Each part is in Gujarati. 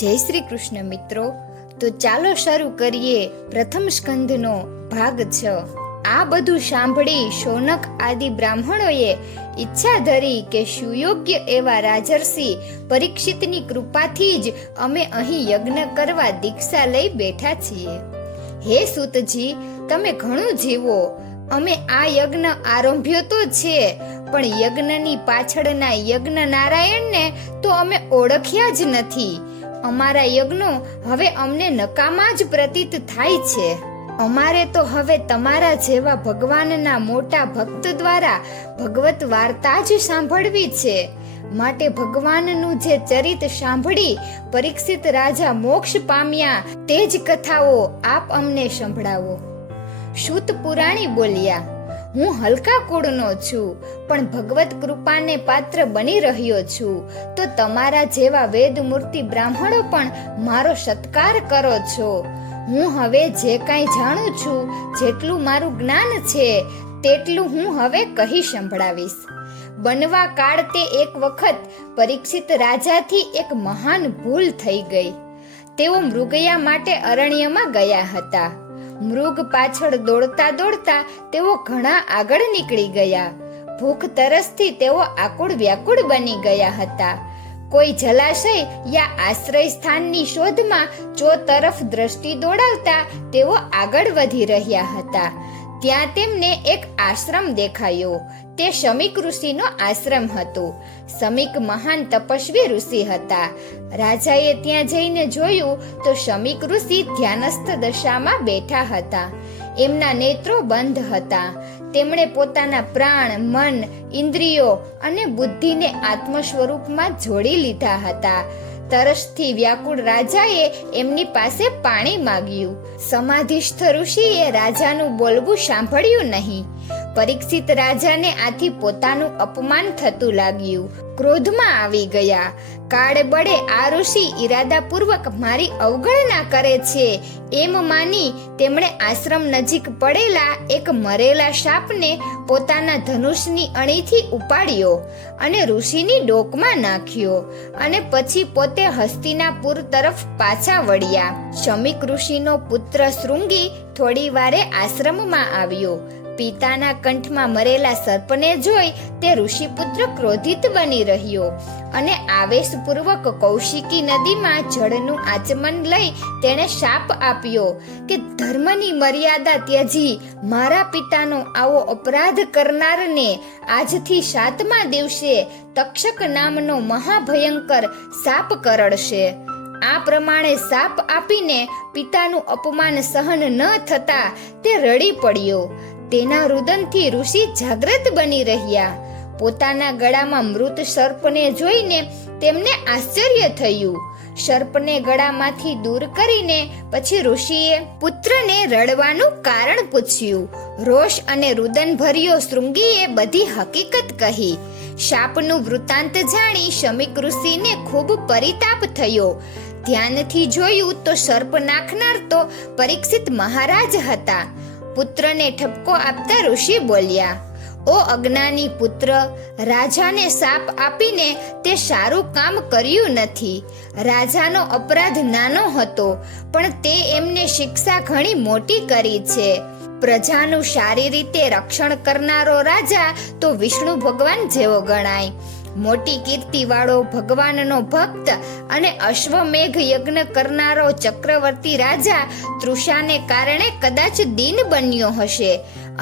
જય શ્રી કૃષ્ણ મિત્રો. તો ચાલો શરૂ કરીએ પ્રથમ સ્કંધનો ભાગ 6. આ બધું સાંભળી શૌનક આદિ બ્રાહ્મણોએ ઈચ્છા ધરી કે સુયોગ્ય એવા રાજર્ષિ પરીક્ષિતની કૃપાથી જ અમે અહીં યજ્ઞ કરવા દીક્ષા લઈ બેઠા છીએ. હે સૂતજી, તમે ઘણું જીવો. અમે આ યજ્ઞ આરંભ્યો તો છે, પણ યજ્ઞની પાછળના યજ્ઞ નારાયણને તો અમે ઓળખ્યા જ નથી. અમારા યજ્ઞો હવે અમને નકામા જ પ્રતીત થાય છે. અમારે તો હવે તમારા જેવા ભગવાનના મોટા ભક્ત દ્વારા ભગવત વાર્તા જ સાંભળવી છે. માટે ભગવાનનું જે ચરિત સાંભળી પરીક્ષિત રાજા મોક્ષ પામ્યા તે જ કથાઓ આપ અમને સંભળાવો. સૂત પુરાણી બોલ્યા, હું હલકા કુળનો છું, પણ ભગવત કૃપાને પાત્ર બની રહ્યો છું, તો તમારા જેવા વેદમૂર્તિ બ્રાહ્મણો પણ મારો સત્કાર કરો છો. હું હવે જે કાંઈ જાણું છું, જેટલું મારું જ્ઞાન છે તેટલું હું હવે કહી સંભળાવીશ. બનવા કાળ તે એક વખત પરીક્ષિત રાજાથી એક મહાન ભૂલ થઈ ગઈ. તેઓ મૃગયા માટે અરણ્યમાં ગયા હતા. મૃગ પાછળ દોડતા દોડતા તેઓ ઘણા આગળ નીકળી ગયા. ભૂખ તરસથી તેઓ આકુળ વ્યાકુળ બની ગયા હતા. કોઈ જલાશય યા આશ્રય સ્થાનની શોધમાં તરફ દ્રષ્ટિ દોડાવતા તેઓ આગળ વધી રહ્યા હતા. ત્યાં તેમને એક આશ્રમ દેખાયો. તે શમીક ઋષિનો આશ્રમ હતો. શમીક મહાન તપસ્વી ઋષિ હતા. રાજાએ ત્યાં જઈને જોયું તો શમીક ઋષિ ધ્યાનસ્થ દશામાં બેઠા હતા. એમના નેત્રો બંધ હતા. તેમણે પોતાના પ્રાણ, મન, ઇન્દ્રિયો અને બુદ્ધિને આત્મ સ્વરૂપમાં જોડી લીધા હતા. તરસથી વ્યાકુળ રાજાએ એમની પાસે પાણી માંગ્યું. સમાધિસ્થ ઋષિએ રાજાનું બોલવું સાંભળ્યું નહીં. પરીક્ષિત રાજાને આથી પોતાનું અપમાન થતું લાગ્યું. ક્રોધમાં આવી ગયા. કાળ બળે આ ઋષિ ઈરાદાપૂર્વક મારી અવગણના કરે છે એમ માની તેમણે આશ્રમ નજીક પડેલા એક મરેલા સાપને પોતાના ધનુષની અણીથી ઉપાડ્યો અને ઋષિની ડોકમાં નાખ્યો અને પછી પોતે હસ્તિનાપુર તરફ પાછા વળ્યા. શમીક ઋષિનો પુત્ર શૃંગી થોડી વારે આશ્રમમાં આવ્યો. પિતાના કંઠમાં મરેલા સર્પને જોઈ તે ઋષિપુત્ર ક્રોધિત બની રહ્યો અને આવેશપૂર્વક કૌશિકી નદીમાં જળનું આચમન લઈ તેણે શાપ આપ્યો કે ધર્મની મર્યાદા ત્યજી મારા પિતાનો આવો અપરાધ કરનારને આજથી 7મા દિવસે તક્ષક નામનો મહાભયંકર સાપ કરડશે. આ પ્રમાણે શાપ આપીને પિતાનું અપમાન સહન ન થતા તે રડી પડ્યો. તેના રુદનથી ઋષિ જાગ્રત બની રહ્યા. પોતાના ગળામાં મૃત સર્પને જોઈને તેમને આશ્ચર્ય થયું. સર્પને ગળામાંથી દૂર કરીને પછી ઋષિએ પુત્રને રડવાનું કારણ પૂછ્યું. રોષ અને રુદન ભર્યો શૃંગીએ બધી હકીકત કહી. શાપનું વૃત્તાંત જાણી શમીક ઋષિને ખૂબ પરિતાપ થયો. ધ્યાનથી જોયું તો સર્પ નાખનાર તો પરીક્ષિત મહારાજ હતા. પુત્રને ઠપકો આપતા ઋષિ બોલ્યા, ઓ અજ્ઞાની પુત્ર, રાજાને શાપ આપીને તે સારું કામ કર્યું નથી. રાજાનો અપરાધ નાનો હતો, પણ તે એમને શિક્ષા ઘણી મોટી કરી છે. પ્રજાનું સારી રીતે રક્ષણ કરનારો રાજા તો વિષ્ણુ ભગવાન જેવો ગણાય. મોટી કીર્તિવાળો ભગવાનનો ભક્ત અને અશ્વમેઘ યજ્ઞ કરનારો ચક્રવર્તી રાજા તૃષાને કારણે કદાચ દીન બન્યો હશે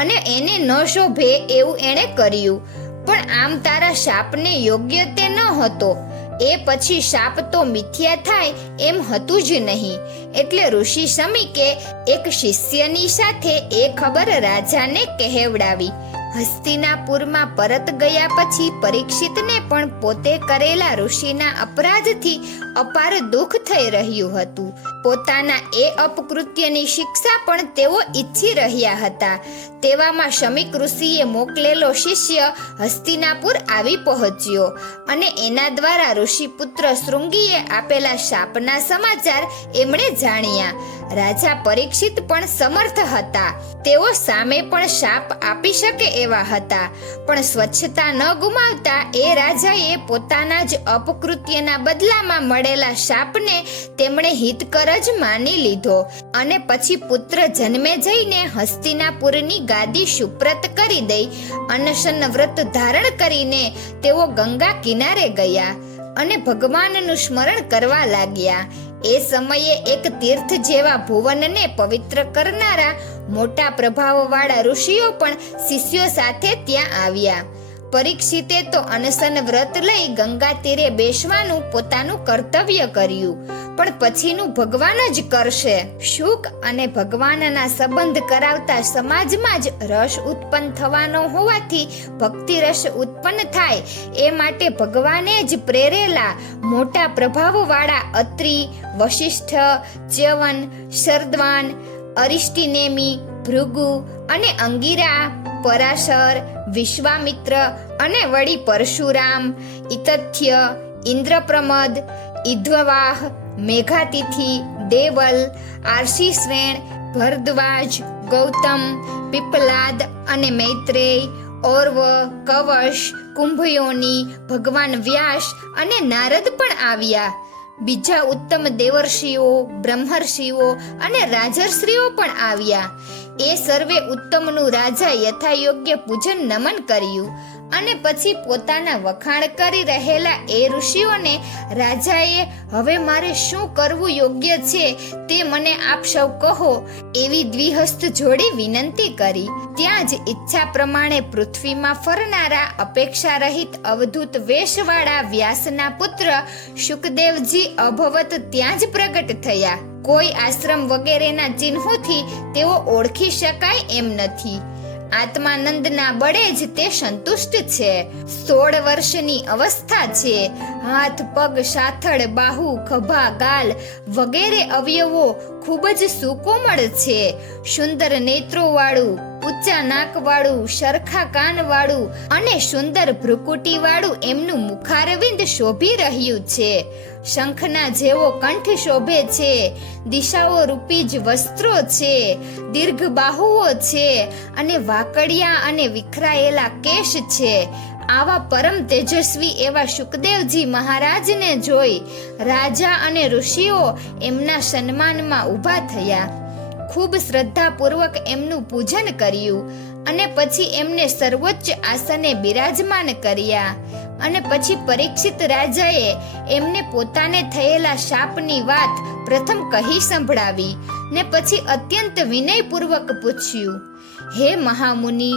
અને એને ન શોભે એવું એણે કર્યું. પણ આમ તારા શાપને યોગ્ય તે ન હતો. એ પછી શાપ તો મિથ્યા થાય એમ હતું જ નહીં. એટલે ઋષિ શમીકે એક શિષ્યની સાથે એ ખબર રાજાને કહેવડાવી. હસ્તિનાપુરમાં પરત ગયા પછી પરીક્ષિતને પણ પોતે કરેલા ઋષિના અપરાધથી અપાર દુઃખ થઈ રહ્યું હતું. પોતાના એ અપકૃત્યની શિક્ષા પણ તેઓ ઈચ્છી રહ્યા હતા. તેવામાં શમીક ઋષિએ મોકલેલો શિષ્ય હસ્તિનાપુર આવી પહોંચ્યો અને એના દ્વારા ઋષિપુત્ર શૃંગીએ આપેલા શાપના સમાચાર એમણે જાણ્યા. રાજા પરીક્ષિત પણ સમર્થ હતા. તેઓ સામે પણ શાપ આપી શકે એવા હતા, પણ સ્વચ્છતા ન ગુમાવતા એ રાજાએ પોતાના જ અપકૃત્યના બદલામાં મળેલા શાપને તેમણે હિતકર જ માની લીધો અને પછી પુત્ર જન્મે જઈને હસ્તિનાપુરની ગાદી સુપ્રત કરી દઈ અનશન વ્રત ધારણ કરીને તેઓ ગંગા કિનારે ગયા અને ભગવાનનું સ્મરણ કરવા લાગ્યા. એ સમયે એક તીર્થ જેવા ભુવનને પવિત્ર કરનારા મોટા પ્રભાવવાળા ઋષિઓ પણ શિષ્યો સાથે ત્યાં આવ્યા. પરીક્ષિતે તો અનશન વ્રત લઈ ગંગા તીરે બેસવાનું પોતાનું કર્તવ્ય કર્યું, પણ પછીનું ભગવાન જ કરશે. શુક અને ભગવાનના સંબંધ કરાવતા સમાજમાં જ રસ ઉત્પન્ન થવાનો હોવાથી ભક્તિ રસ ઉત્પન્ન થાય એ માટે ભગવાને જ પ્રેરેલા મોટા પ્રભાવવાળા અત્રિ, વશિષ્ઠ, ચ્યવન, શરદ્વાન, અરિષ્ટિનેમિ, ભૃગુ અને અંગિરા, પરાશર, વિશ્વામિત્ર અને વળી પરશુરામ, ઇતથ્ય, ઇન્દ્રપ્રમદ, ઇદ્ધવાહ, મેઘાતિથિ, દેવલ, આર્ષિશ્રેણ, ભરદ્વાજ, ગૌતમ, પીપલાદ અને મૈત્રેય, ઓર્વ, કવશ, કુંભયોની, ભગવાન વ્યાસ અને નારદ પણ આવ્યા. બીજા ઉત્તમ દેવર્ષિઓ, બ્રહ્મર્ષિઓ અને રાજર્ષિઓ પણ આવ્યા. એ સર્વે ઉત્તમનું રાજા યથાયોગ્ય પૂજન નમન કર્યું અને પછી પોતાના વખાણ કરી રહેલા એ ઋષિઓને રાજાએ હવે મારે શું કરવું યોગ્ય છે તે મને આપ સૌ કહો એવી દ્વિહસ્ત જોડી વિનંતી કરી. ત્યાં જ ઈચ્છા પ્રમાણે પૃથ્વીમાં ફરનારા અપેક્ષા રહિત અવધૂત વેશવાળા વ્યાસના પુત્ર શુકદેવજી અભવત ત્યાં જ પ્રગટ થયા. કોઈ આશ્રમ વગેરેના ચિહ્નોથી તેઓ ઓળખી શકાય એમ નથી. આત્માનંદના બળે જ તે સંતુષ્ટ છે. 16 વર્ષની અવસ્થા છે. હાથ, પગ, સાથળ, બાહુ, ખભા, ગાલ વગેરે અવયવો ખૂબ જ સુકોમળ છે. સુંદર નેત્રોવાળું, ઊંચા નાકવાળું, સરખા કાનવાળું અને સુંદર ભ્રુકુટીવાળું એમનું મુખારવિંદ શોભી રહ્યું છે. શંખના જેવો કંઠ શોભે છે. દિશાઓ રૂપી જ વસ્ત્રો છે. દીર્ઘ બાહુઓ છે અને વાકડિયા અને વિખરાયેલા કેશ છે. આવા પરમ તેજસ્વી એવા શુકદેવજી મહારાજને જોઈ રાજા અને ઋષિઓ એમના સન્માનમાં ઊભા થયા. ખૂબ શ્રદ્ધાપૂર્વક એમનું પૂજન કર્યું અને પછી એમને સર્વોચ્ચ આસને બિરાજમાન કર્યા. અને પછી પરીક્ષિત રાજાએ એમને પોતાને થયેલા શાપની વાત પ્રથમ કહી સંભળાવી ને પછી અત્યંત વિનયપૂર્વક પૂછ્યું, હે મહામુનિ,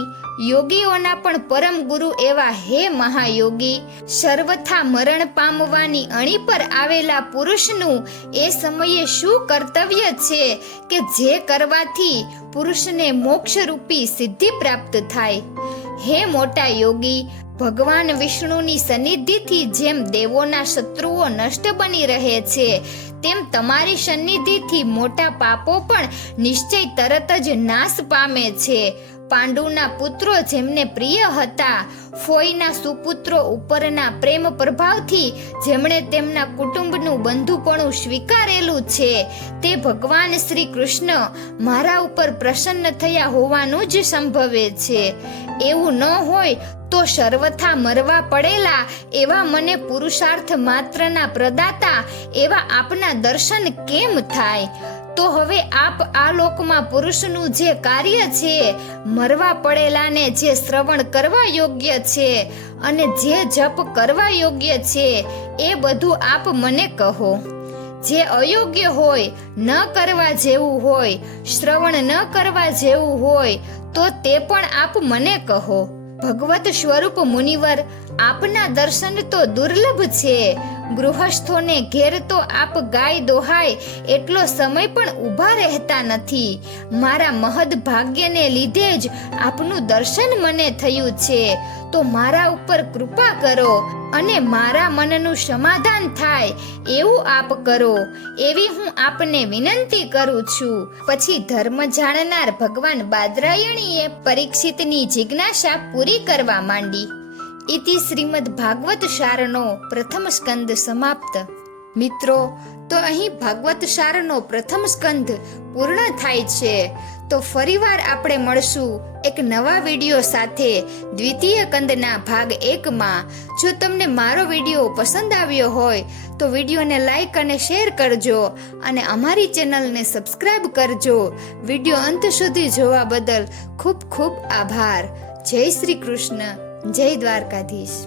યોગીઓના પણ પરમ ગુરુ એવા હે મહાયોગી, સર્વથા મરણ પામવાની અણી પર આવેલા પુરુષનું એ સમયે શું કર્તવ્ય છે કે જે કરવાથી પુરુષને મોક્ષરૂપી સિદ્ધિ પ્રાપ્ત થાય? હે મોટા યોગી, ભગવાન વિષ્ણુની સન્નિધિથી જેમ દેવોના શત્રુઓ નષ્ટ બની રહે છે તેમ તમારી સન્નિધિથી મોટા પાપો પણ નિશ્ચય તરત જ નાશ પામે છે. પાંડુના પુત્રો જેમને પ્રિય હતા, ફોઈના સુપુત્રો ઉપરના પ્રેમ પ્રભાવથી જેમણે તેમના કુટુંબનું બંધુપણું સ્વીકારેલું છે, તે ભગવાન શ્રી કૃષ્ણ મારા ઉપર પ્રસન્ન થયા હોવાનું જ સંભવે છે. એવું ન હોય તો સર્વથા મરવા પડેલા એવા મને પુરુષાર્થ માત્રના પ્રદાતા એવા આપના દર્શન કેમ થાય? તો હવે આપ આ લોકમાં પુરુષનું જે કાર્ય છે, મરવા પડેલાને જે શ્રવણ કરવા યોગ્ય છે અને જે જપ કરવા યોગ્ય છે એ બધું આપ મને કહો. જે અયોગ્ય હોય, ન કરવા જેવું હોય, શ્રવણ ન કરવા જેવું હોય તો તે પણ આપ મને કહો. ભગવત સ્વરૂપ મુનિવર, આપના દર્શન તો દુર્લભ છે. ગૃહસ્થોને ઘેર તો આપ ગાય દોહાય એટલો સમય પણ ઊભા રહેતા નથી. મારા મહદ ભાગ્યને લીધે જ આપનું દર્શન મને થયું છે, તો મારા ઉપર કૃપા કરો અને મારા મનનું સમાધાન થાય એવું આપ કરો એવી હું આપને વિનંતી કરું છું. પછી ધર્મ જાણનાર ભગવાન બાદરાયણીએ પરીક્ષિતની જિજ્ઞાસા પૂરી કરવા માંડી. ઇતિ શ્રીમદ ભાગવત સારનો પ્રથમ સ્કંદ સમાપ્ત. મિત્રો, તો અહીં ભાગવત સારનો પ્રથમ સ્કંધ પૂર્ણ થાય છે. તો ફરીવાર આપણે મળશું એક નવા વિડીયો સાથે દ્વિતીય કંદના ભાગ 1માં. જો તમને મારો વિડીયો પસંદ આવ્યો હોય તો વિડીયોને લાઈક અને શેર કરજો અને અમારી ચેનલને સબસ્ક્રાઈબ કરજો. વિડીયો અંત સુધી જોવા બદલ ખૂબ ખૂબ આભાર. જય શ્રી કૃષ્ણ. જય દ્વારકાધીશ.